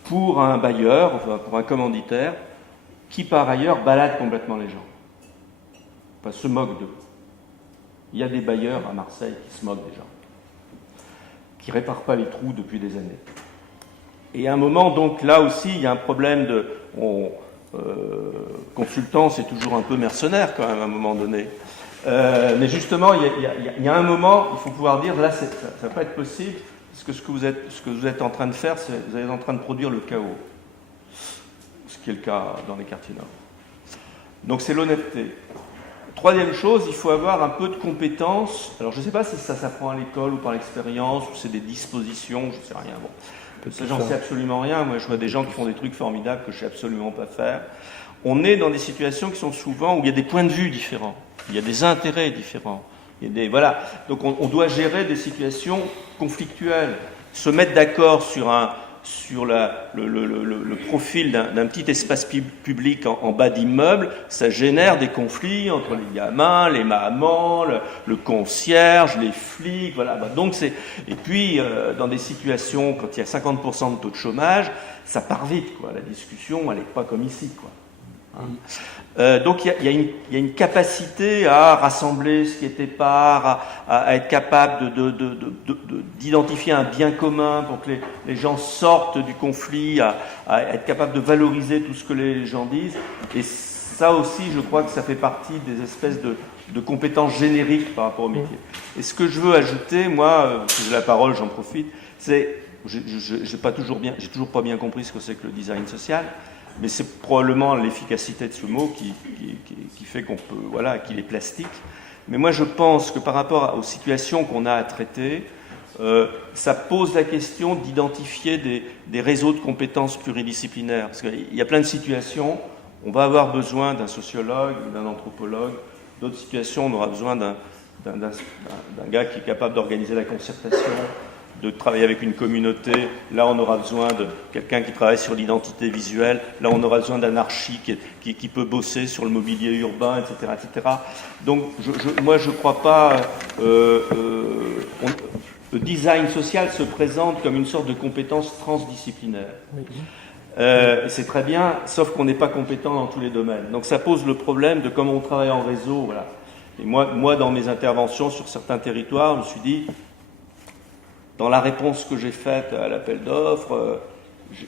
pour un bailleur, enfin pour un commanditaire, qui par ailleurs balade complètement les gens. Enfin, se moque d'eux. Il y a des bailleurs à Marseille qui se moquent des gens, qui ne réparent pas les trous depuis des années. Et à un moment, donc, là aussi, il y a un problème de... consultant, c'est toujours un peu mercenaire, quand même, à un moment donné. Mais justement, il y a un moment, il faut pouvoir dire, là, ça ne va pas être possible, parce que ce que vous êtes en train de faire, c'est vous êtes en train de produire le chaos. Ce qui est le cas dans les quartiers nord. Donc, c'est l'honnêteté. Troisième chose, il faut avoir un peu de compétences. Alors, je ne sais pas si ça s'apprend à l'école ou par l'expérience, ou c'est des dispositions, je ne sais rien. Bon. Ça, j'en sais absolument rien. Moi, je vois des gens qui font des trucs formidables que je ne sais absolument pas faire. On est dans des situations qui sont souvent où il y a des points de vue différents, il y a des intérêts différents. Voilà. Donc on doit gérer des situations conflictuelles, se mettre d'accord sur le profil d'un petit espace public en bas d'immeuble, ça génère des conflits entre les gamins, les mamans, le concierge, les flics, voilà. Donc et puis dans des situations quand il y a 50% de taux de chômage, ça part vite, quoi. La discussion, elle n'est pas comme ici, quoi. Donc il y a une capacité à rassembler ce qui est épars, à être capable d'identifier un bien commun pour que les gens sortent du conflit, à être capable de valoriser tout ce que les gens disent. Et ça aussi, je crois que ça fait partie des espèces de compétences génériques par rapport au métier. Et ce que je veux ajouter, moi, si j'ai la parole, j'en profite, c'est j'ai toujours pas bien compris ce que c'est que le design social. Mais c'est probablement l'efficacité de ce mot qui fait qu'on peut, voilà, qu'il est plastique. Mais moi, je pense que par rapport aux situations qu'on a à traiter, ça pose la question d'identifier des réseaux de compétences pluridisciplinaires. Parce qu'il y a plein de situations, on va avoir besoin d'un sociologue, d'un anthropologue. D'autres situations, on aura besoin d'un gars qui est capable d'organiser la concertation, de travailler avec une communauté. Là, on aura besoin de quelqu'un qui travaille sur l'identité visuelle. Là, on aura besoin d'un archi qui peut bosser sur le mobilier urbain, etc. etc. Donc, moi, je ne crois pas... le design social se présente comme une sorte de compétence transdisciplinaire. C'est très bien, sauf qu'on n'est pas compétent dans tous les domaines. Donc, ça pose le problème de comment on travaille en réseau. Voilà. Et moi, dans mes interventions sur certains territoires, je me suis dit... Dans la réponse que j'ai faite à l'appel d'offres,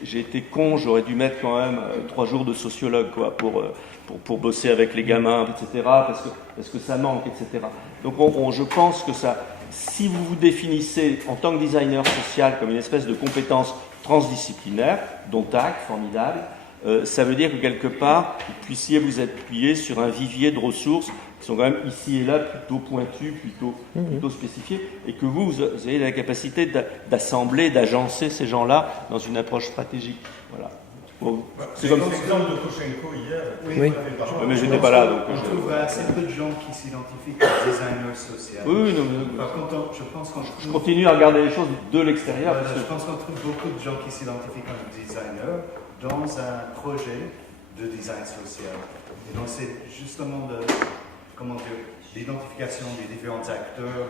j'ai été con, j'aurais dû mettre quand même 3 jours de sociologue, quoi, pour bosser avec les gamins, etc., parce que ça manque, etc. Donc je pense que ça, si vous vous définissez en tant que designer social comme une espèce de compétence transdisciplinaire, dont acte, formidable, ça veut dire que quelque part, vous puissiez vous appuyer sur un vivier de ressources qui sont quand même ici et là plutôt pointus, plutôt spécifiés, et que vous avez la capacité d'assembler, d'agencer ces gens-là dans une approche stratégique. Voilà. Bon, c'est comme l'exemple de Koshenko hier. Oui. Mais je n'étais pas là. Donc on trouve assez peu de gens qui s'identifient comme designers sociaux. Oui, non, mais... Par contre, je pense qu'on je continue à regarder les choses de l'extérieur. Voilà, je pense qu'on trouve beaucoup de gens qui s'identifient comme designers dans un projet de design social. Et donc c'est justement l'identification des différents acteurs,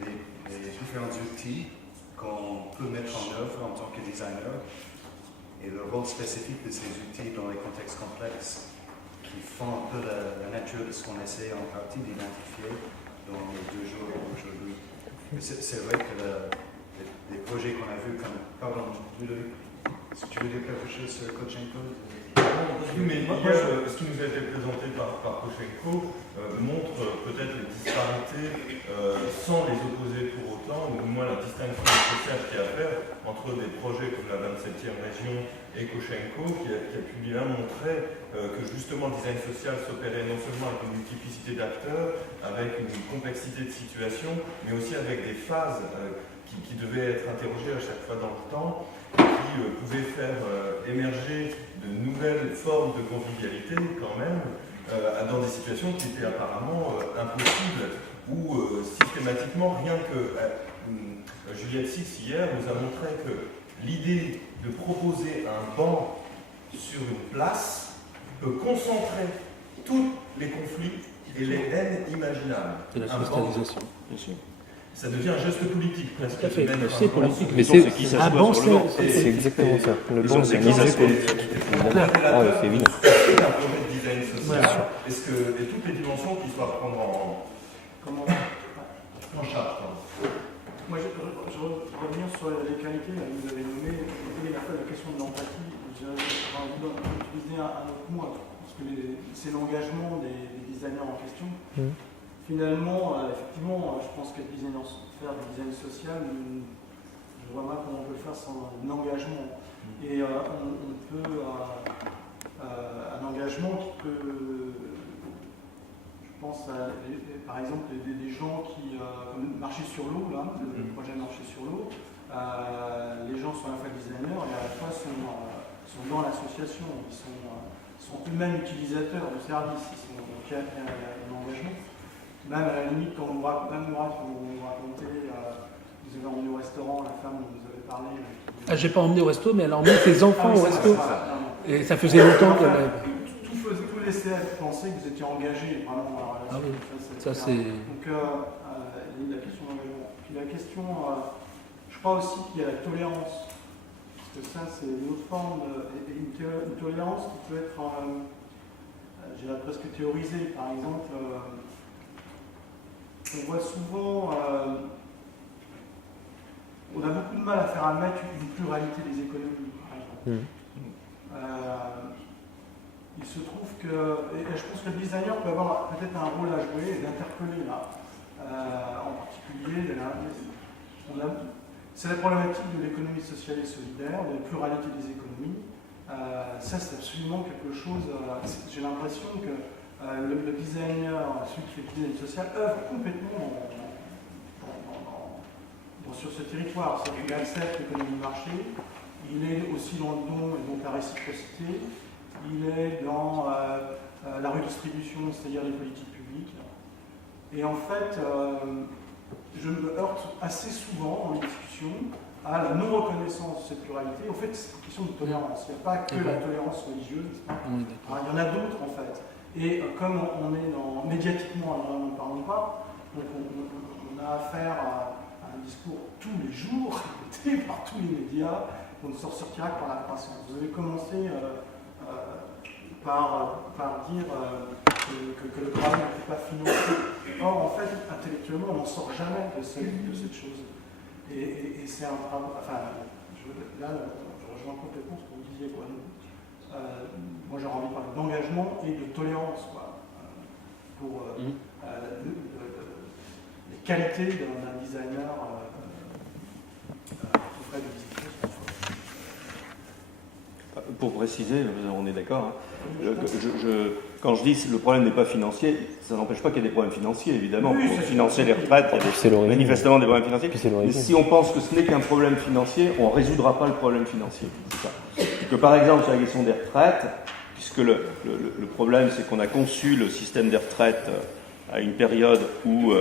des différents outils qu'on peut mettre en œuvre en tant que designer, et le rôle spécifique de ces outils dans les contextes complexes qui font un peu la nature de ce qu'on essaie en partie d'identifier dans les 2 jours aujourd'hui. C'est vrai que les projets qu'on a vus comme... Pardon, Ludovic, est-ce que tu veux dire quelque chose sur Koshenko? Oui, mais ce qui nous a été présenté par Koshenko montre peut-être les disparités sans les opposer pour autant, ou au moins la distinction nécessaire qu'il y a à faire entre des projets comme la 27e région et Koshenko, qui a pu bien montrer que justement le design social s'opérait non seulement avec une multiplicité d'acteurs, avec une complexité de situation, mais aussi avec des phases qui devaient être interrogées à chaque fois dans le temps, qui pouvaient faire émerger de nouvelles formes de convivialité quand même, dans des situations qui étaient apparemment impossibles, où systématiquement, rien que Juliette Six hier nous a montré que l'idée de proposer un banc sur une place peut concentrer tous les conflits et les haines imaginables. De la socialisation, bien sûr. Ça devient un geste politique, presque. Tout à fait, c'est politique. Mais c'est exactement ça. Le banc, c'est un usage politique. Ah, c'est évident. C'est un projet de design social. Et toutes les dimensions qui soient à prendre en charge. Moi, je reviens sur les qualités, là, vous avez nommé la question de l'empathie. J'ai envie d'utiliser un autre mot, parce que c'est l'engagement des designers en question. Finalement, effectivement, je pense que faire du design social, je vois mal comment on peut le faire sans un engagement. Et on peut, un engagement qui peut, je pense à, par exemple, des gens qui, comme Marcher sur l'eau, là, le projet Marcher sur l'eau, les gens sont à la fois designers et à la fois sont dans l'association, ils sont eux-mêmes utilisateurs du service, donc il y a un engagement. Même à la limite, quand vous racontez, vous avez emmené au restaurant la femme dont vous avez parlé. Ah, j'ai pas emmené au resto, mais elle a emmené ses enfants au resto. Et ça faisait Mais longtemps en fait, qu'elle tout laissait penser que vous étiez engagé vraiment dans la relation. Ah oui, ça clair. c'est... Donc, la question d'engagement. Puis la question, je crois aussi qu'il y a la tolérance. Parce que ça, c'est une autre forme, une tolérance qui peut être, je dirais presque théorisée. Par exemple, on voit souvent, on a beaucoup de mal à faire admettre une pluralité des économies, par exemple. Il se trouve que, et je pense que le designer peut avoir peut-être un rôle à jouer et d'interpeller là, en particulier, c'est la problématique de l'économie sociale et solidaire, de la pluralité des économies. Ça, c'est absolument quelque chose, j'ai l'impression que le designer, celui qui fait du design social, œuvre complètement sur ce territoire. C'est-à-dire qu'il accepte l'économie de marché, il est aussi dans le don et donc la réciprocité, il est dans la redistribution, c'est-à-dire les politiques publiques. Et en fait, je me heurte assez souvent en discussion à la non-reconnaissance de cette pluralité. En fait, c'est une question de tolérance. Il n'y a pas que la tolérance religieuse. Alors, il y en a d'autres, en fait. Et comme on est médiatiquement, alors n'en parlons pas, donc on a affaire à un discours tous les jours, répété par tous les médias, on ne s'en sortira que par la croissance. Vous avez commencé par dire que le travail n'était pas financé. Or, en fait, intellectuellement, on n'en sort jamais de cette chose. Et c'est un travail. Enfin, là, je rejoins complètement ce que vous disiez. Quoi. Moi, j'aurais envie de parler d'engagement et de tolérance pour les qualités d'un designer auprès des discussions. Pour préciser, on est d'accord, hein, quand je dis le problème n'est pas financier, ça n'empêche pas qu'il y ait des problèmes financiers, évidemment. Oui, pour financer les retraites, il y a manifestement des problèmes financiers. Mais si on pense que ce n'est qu'un problème financier, on ne résoudra pas le problème financier. C'est ça. Que par exemple, sur la question des retraites, puisque le problème, c'est qu'on a conçu le système des retraites à une période où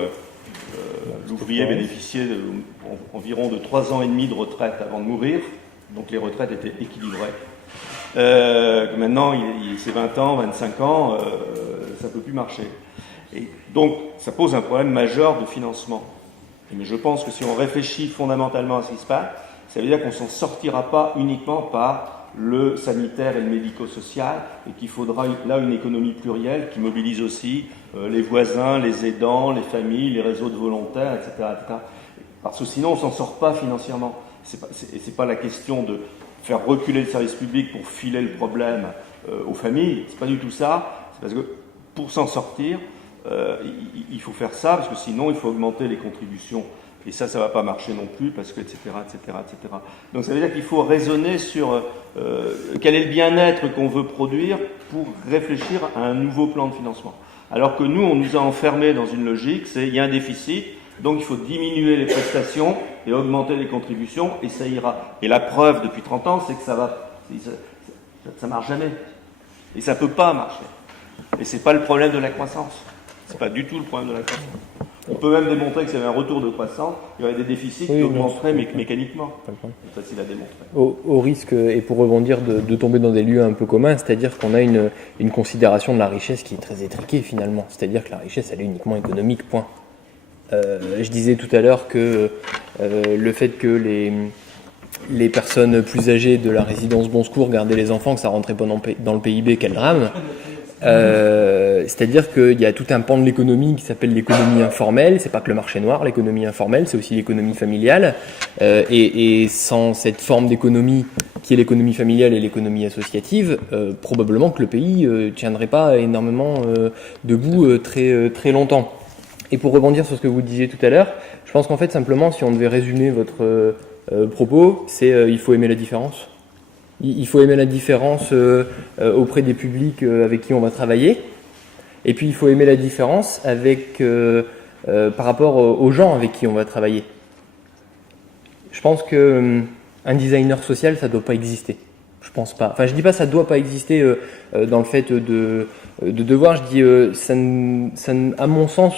l'ouvrier bénéficiait environ de 3 ans et demi de retraite avant de mourir, donc les retraites étaient équilibrées. Maintenant, c'est 20 ans, 25 ans, ça ne peut plus marcher. Et donc, ça pose un problème majeur de financement. Mais je pense que si on réfléchit fondamentalement à ce qui se passe, ça veut dire qu'on ne s'en sortira pas uniquement par le sanitaire et le médico-social, et qu'il faudra là une économie plurielle qui mobilise aussi les voisins, les aidants, les familles, les réseaux de volontaires, etc. etc. Parce que sinon, on ne s'en sort pas financièrement. C'est pas la question de faire reculer le service public pour filer le problème aux familles, c'est pas du tout ça. C'est parce que pour s'en sortir, il faut faire ça, parce que sinon il faut augmenter les contributions. Et ça va pas marcher non plus, parce que, etc., etc., etc. Donc ça veut dire qu'il faut raisonner sur quel est le bien-être qu'on veut produire pour réfléchir à un nouveau plan de financement. Alors que nous, on nous a enfermés dans une logique, il y a un déficit, donc il faut diminuer les prestations et augmenter les contributions, et ça ira. Et la preuve depuis 30 ans, c'est que ça marche jamais. Et ça peut pas marcher. Et c'est pas le problème de la croissance. C'est pas du tout le problème de la croissance. On peut même démontrer que s'il y avait un retour de croissance, il y aurait des déficits qui augmenteraient mécaniquement. C'est facile à démontrer. Au risque, et pour rebondir, de tomber dans des lieux un peu communs, c'est-à-dire qu'on a une considération de la richesse qui est très étriquée finalement. C'est-à-dire que la richesse, elle est uniquement économique, point. Je disais tout à l'heure que le fait que les personnes plus âgées de la résidence Bon Secours gardaient les enfants, que ça rentrait pas dans le PIB, quel drame. C'est-à-dire qu'il y a tout un pan de l'économie qui s'appelle l'économie informelle. C'est pas que le marché noir, l'économie informelle, c'est aussi l'économie familiale. Et sans cette forme d'économie qui est l'économie familiale et l'économie associative, probablement que le pays tiendrait pas énormément debout très longtemps. Et pour rebondir sur ce que vous disiez tout à l'heure, je pense qu'en fait, simplement, si on devait résumer votre propos, c'est il faut aimer la différence. Il faut aimer la différence auprès des publics avec qui on va travailler. Et puis, il faut aimer la différence par rapport aux gens avec qui on va travailler. Je pense qu'un designer social, ça ne doit pas exister. Je pense pas. Enfin, je dis pas ça doit pas exister dans le fait de devoir. Je dis à mon sens,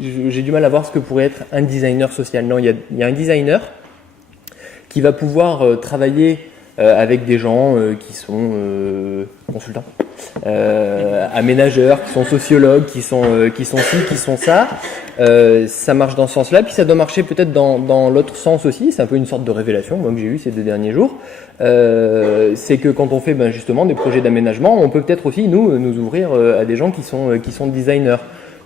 j'ai du mal à voir ce que pourrait être un designer social. Non, il y a un designer qui va pouvoir travailler avec des gens qui sont consultants, aménageurs, qui sont sociologues, qui sont ci, qui sont ça. Ça marche dans ce sens-là, puis ça doit marcher peut-être dans l'autre sens aussi. C'est un peu une sorte de révélation, moi, que j'ai eu ces 2 derniers jours. C'est que quand on fait justement des projets d'aménagement, on peut peut-être aussi nous ouvrir à des gens qui sont designers.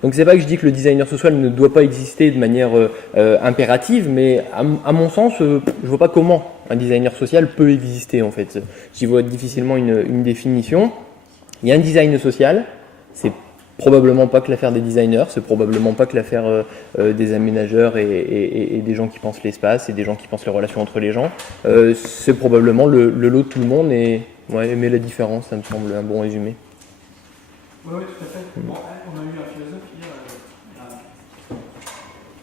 Donc c'est pas que je dis que le designer social ne doit pas exister de manière impérative, mais à mon sens, je vois pas comment un designer social peut exister en fait. J'y vois difficilement une définition. Il y a un design social, c'est probablement pas que l'affaire des designers, c'est probablement pas que l'affaire des aménageurs et des gens qui pensent l'espace et des gens qui pensent les relations entre les gens. C'est probablement le lot de tout le monde et aimer la différence, ça me semble un bon résumé. Oui, tout à fait. Bon, on a eu un philosophe hier,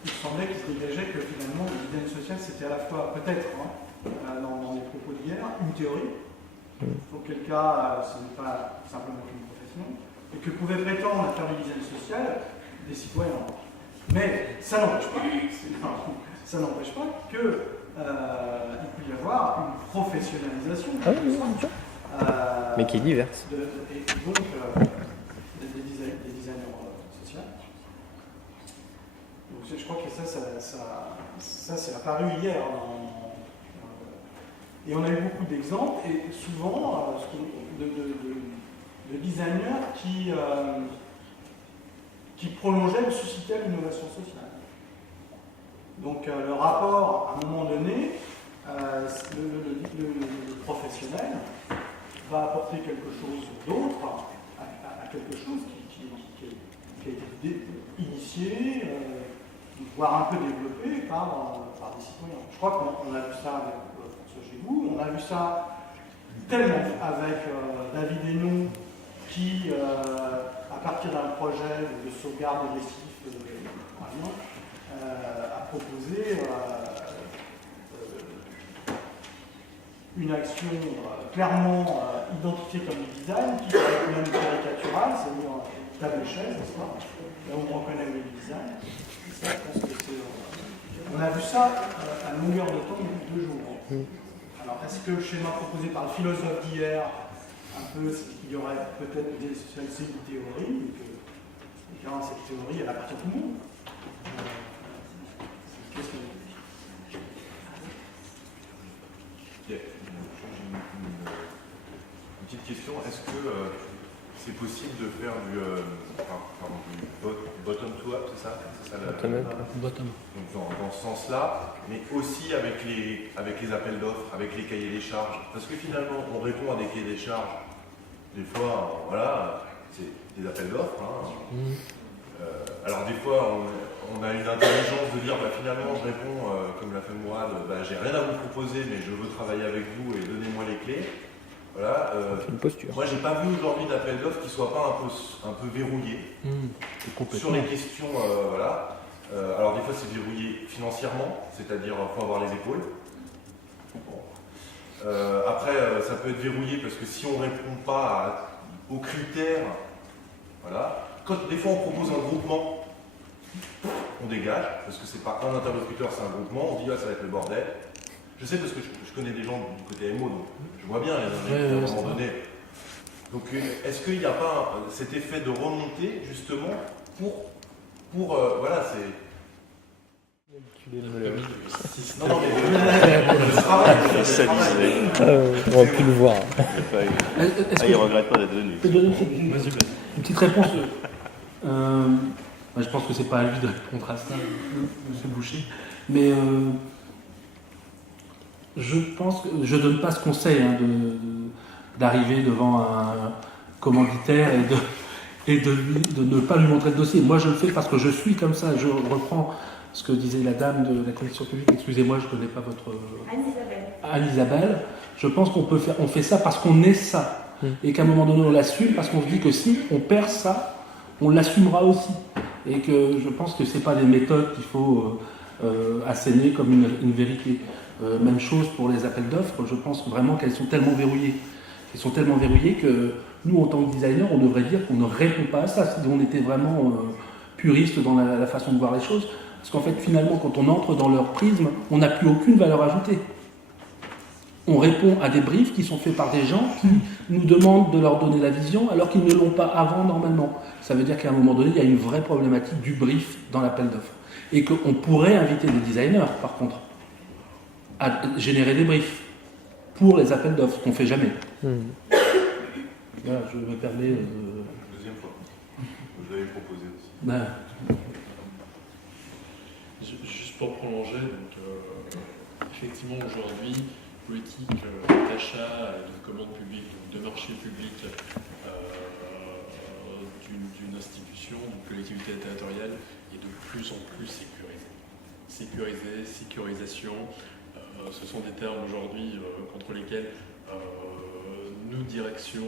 il semblait qu'il se dégageait que finalement le design social c'était à la fois, peut-être, dans les propos d'hier, une théorie, auquel cas ce n'est pas simplement une profession, et que pouvaient prétendre à faire du design social des citoyens. Mais ça n'empêche pas qu'il peut y avoir une professionnalisation. Mais qui est diverse. Et donc, des designers sociaux. Donc, je crois que ça c'est apparu hier. Et on a eu beaucoup d'exemples, et souvent de designers qui prolongeaient ou suscitaient l'innovation sociale. Donc le rapport, à un moment donné, le professionnel va apporter quelque chose d'autre à quelque chose qui a été initié, voire un peu développé par des citoyens. Je crois qu'on a vu ça avec chez vous, on a vu ça tellement avec David Hénon qui, à partir d'un projet de sauvegarde des récifs, par exemple, a proposé une action clairement identifiée comme du design, qui est même caricaturale, c'est-à-dire table et chaise, n'est-ce pas ? Là où on reconnaît le design. Ça, je pense que on a vu ça à longueur de temps depuis 2 jours. Alors, est-ce que le schéma proposé par le philosophe d'hier, un peu, il y aurait peut-être des c'est une théorie, et que cette théorie, elle appartient à tout le monde. C'est une question. Une petite question, est-ce que c'est possible de faire du bottom-to-up, c'est ça, Bottom. Donc dans ce sens-là, mais aussi avec les appels d'offres, avec les cahiers des charges. Parce que finalement, on répond à des cahiers des charges. Des fois, voilà, c'est des appels d'offres. Alors des fois, on a une intelligence de dire, finalement, je réponds, comme l'a fait Mourad, j'ai rien à vous proposer, mais je veux travailler avec vous et donnez-moi les clés. Voilà, une posture. Moi, j'ai pas vu aujourd'hui d'appel d'offres qui soit pas un peu verrouillé sur les questions. Voilà. Alors des fois, c'est verrouillé financièrement, c'est-à-dire faut avoir les épaules. Bon. Après, ça peut être verrouillé parce que si on répond pas aux critères, voilà. Des fois, on propose un groupement, on dégage parce que c'est pas un interlocuteur, c'est un groupement. On dit ça va être le bordel. Je sais parce que je connais des gens du côté MO, donc je vois bien, il y en a à un moment donné. Donc est-ce qu'il n'y a pas cet effet de remontée, justement, pour voilà, c'est... Non, le travail, on va plus le voir. Il ne regrette pas d'être venu. Une petite réponse. Je pense que c'est pas à lui de répondre à ça, M. Boucher. Mais je pense que je ne donne pas ce conseil d'arriver devant un commanditaire et de ne pas lui montrer le dossier. Moi, je le fais parce que je suis comme ça. Je reprends ce que disait la dame de la commission publique. Excusez-moi, je ne connais pas votre... Anne-Isabelle. Je pense on fait ça parce qu'on est ça. Et qu'à un moment donné, on l'assume parce qu'on se dit que si on perd ça, on l'assumera aussi. Et que je pense que ce n'est pas des méthodes qu'il faut asséner comme une vérité. Même chose pour les appels d'offres, je pense vraiment qu'elles sont tellement verrouillées. Elles sont tellement verrouillées que nous, en tant que designers, on devrait dire qu'on ne répond pas à ça, si on était vraiment puriste dans la façon de voir les choses. Parce qu'en fait, finalement, quand on entre dans leur prisme, on n'a plus aucune valeur ajoutée. On répond à des briefs qui sont faits par des gens qui nous demandent de leur donner la vision alors qu'ils ne l'ont pas avant normalement. Ça veut dire qu'à un moment donné, il y a une vraie problématique du brief dans l'appel d'offres. Et qu'on pourrait inviter des designers, par contre, à générer des briefs pour les appels d'offres, qu'on ne fait jamais. Voilà, je me permets... Deuxième fois. Vous l'avez proposé aussi. Juste pour prolonger, donc, effectivement aujourd'hui, politique d'achat et de commande publique, de marché public d'une institution, d'une collectivité territoriale est de plus en plus sécurisée. Sécurisation, ce sont des termes aujourd'hui contre lesquels nous, direction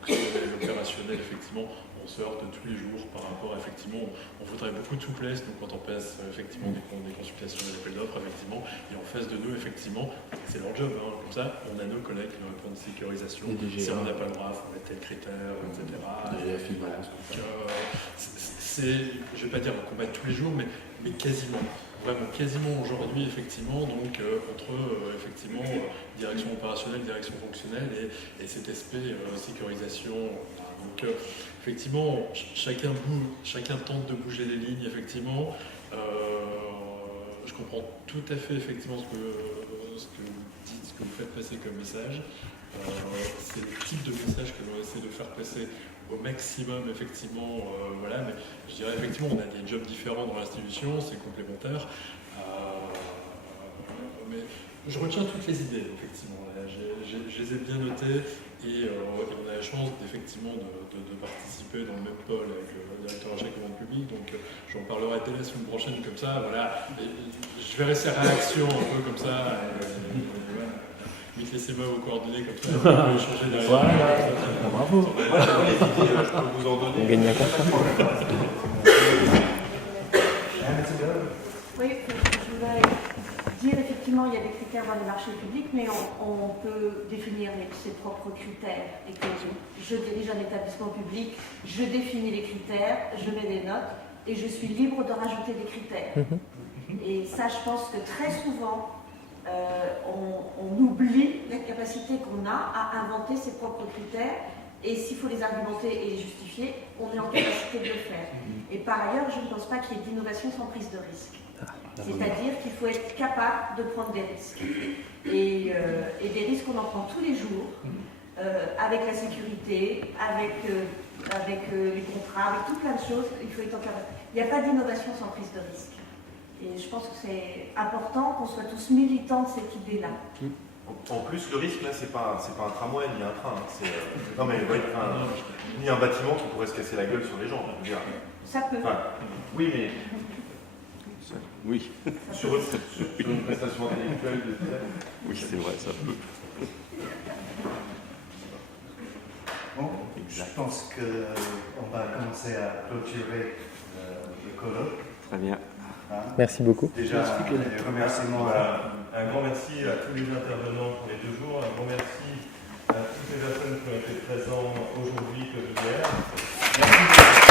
fonctionnelle, opérationnelle, effectivement, on se heurte tous les jours par rapport, effectivement, on voudrait beaucoup de souplesse, donc quand on passe effectivement des consultations et des appels d'offres, effectivement, et en face de nous, effectivement, c'est leur job, hein, comme ça, on a nos collègues qui ont un plan de sécurisation, si on n'a pas le droit, il faut mettre tel critère, etc. Je ne vais pas dire un combat de tous les jours, mais quasiment. Vraiment, quasiment aujourd'hui, effectivement, donc entre effectivement direction opérationnelle, direction fonctionnelle et cet aspect sécurisation. Donc effectivement, chacun tente de bouger les lignes, effectivement. Je comprends tout à fait effectivement ce que vous dites, ce que vous faites passer comme message. C'est le type de message que l'on essaie de faire passer au maximum, effectivement, voilà, mais je dirais effectivement, on a des jobs différents dans l'institution, c'est complémentaire, mais je retiens toutes les idées, effectivement, je les ai bien notées, et on a la chance, effectivement, de participer dans le même pôle avec le directeur achat et commande publique, donc j'en parlerai dès la semaine prochaine, comme ça, voilà, et je verrai ses réactions un peu comme ça, vite laissez-moi vos coordonnées comme ça, on peut échanger derrière. Voilà, bravo. Je peux vous en donner. On gagne un contrat. Oui, je voudrais dire effectivement, il y a des critères dans les marchés publics, mais on peut définir ses propres critères. Et que je dirige un établissement public, je définis les critères, je mets des notes, et je suis libre de rajouter des critères. Et ça, je pense que très souvent, on oublie la capacité qu'on a à inventer ses propres critères, et s'il faut les argumenter et les justifier, on est en capacité de le faire. Et par ailleurs, je ne pense pas qu'il y ait d'innovation sans prise de risque. C'est-à-dire qu'il faut être capable de prendre des risques. Et des risques, on en prend tous les jours, avec la sécurité, avec les contrats, avec tout plein de choses. Il faut être capable. Il n'y a pas d'innovation sans prise de risque. Et je pense que c'est important qu'on soit tous militants de cette idée-là. En plus, le risque, là, c'est pas un tramway ni un train. Non, mais ni un bâtiment qui pourrait se casser la gueule sur les gens. Je veux dire. Ça peut. Enfin, oui, mais. Oui. Sur une prestation intellectuelle de design. Oui, c'est vrai, ça peut. Bon, je pense qu'on va commencer à clôturer le colloque. Très bien. Merci beaucoup. Déjà, un remerciement Un grand merci à tous les intervenants pour les 2 jours. Un grand merci à toutes les personnes qui ont été présentes aujourd'hui comme hier. Merci.